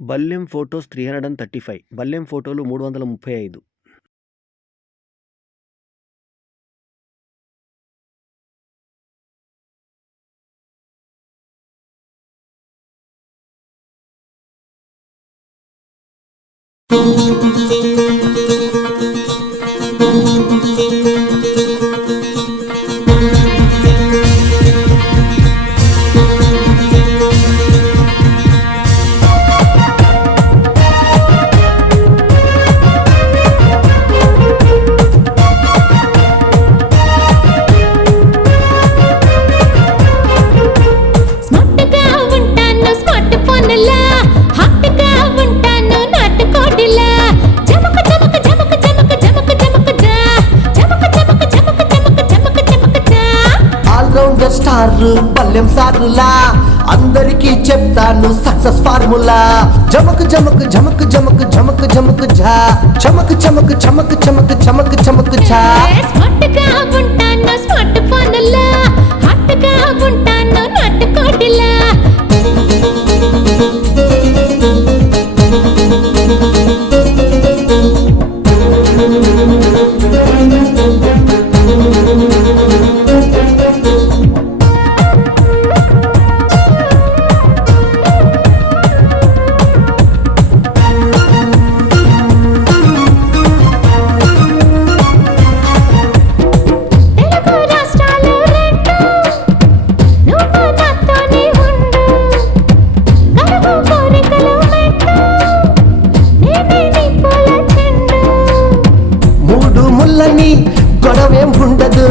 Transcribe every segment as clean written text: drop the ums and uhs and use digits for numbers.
బల్లెం photos 335 బల్లెం ఫోటోలు 335. Star బల్లెం సార్లా అందరికీ చెప్తాను సక్సెస్ ఫార్ములా జమక్ జమక్ జమక్ జమక్ జమక్ జమక్ ఝా చమక్ చమక్ చమక్ చమక్ చమక్ చమక్ ఝా స్మార్ట్ గా ఉంటాను స్మార్ట్ ఫోన్లా హాట్ గా ఉంటాను నాటుకోడిలా గొడవేం ఉండదు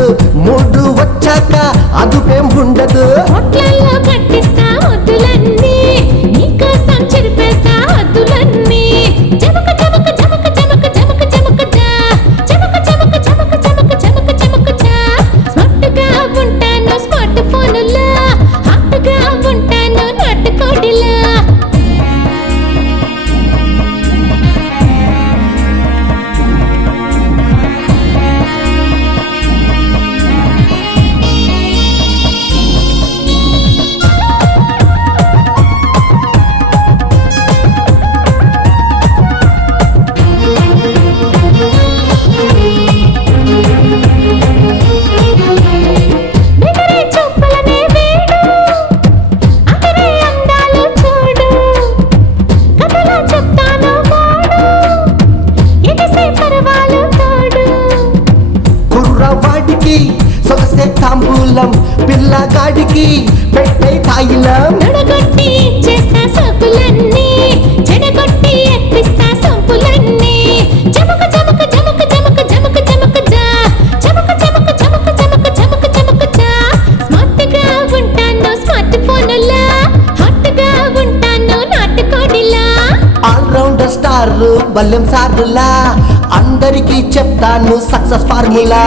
మూడు వచ్చాక అదుపేం ఉండదు హోటల్లో కట్టిస్తా వద్దులన్నీ నీకోసం చెరిపేస్తా వద్దులన్నీ జమక జమక జమక జమక జమక జమక జా జమక జమక జమక జమక జమక జమక జా స్మార్ట్ గా ఉంటాను స్మార్ట్ ఫోన్లా హాట్ గా ఉంటాను నాటుకోడిలా సొగసే తాంబూలం పిల్లగాడికి పెట్టే తాయిలం నడగొట్టి చేస్తా సోకులన్నీ చెడగొట్టి ఎత్తిస్తా సోపులన్నీ జమక జమక జమక జమక జమక జమక జా జమక జమక జమక జమక జమక జమక జా స్మార్ట్ గా ఉంటాను స్మార్ట్ ఫోన్లా హాట్ గా ఉంటాను నాటుకోడిలా ఆల్ రౌండర్ స్టార్ బల్లెం సార్లా అందరికీ చెప్తాను సక్సెస్ ఫార్ములా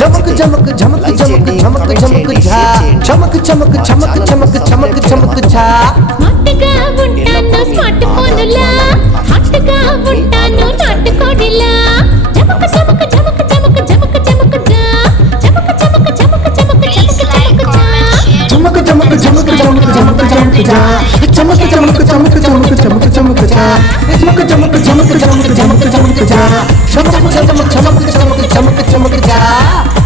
జమక్ జమక్ జమక్ జమక్ జమక్ జమక్ ఝా చమక్ చమక్ చమక్ చమక్ చమక్ చమక్ ఝా స్మార్ట్ గా ఉంటాను స్మార్ట్ ఫోన్లా హాట్ గా ఉంటాను నాటుకోడిలా జమక జమక జమక జమక జమక జమక జా జమక జమక జమక జమక జమక జమక జా జమక జమక జమక జమక జమక జమక జా చమక చమక చమక చమక చమక చమక జా జమక జమక జమక జమక జమక జమక జా చమక చమక చమక చమక చమక చమక జా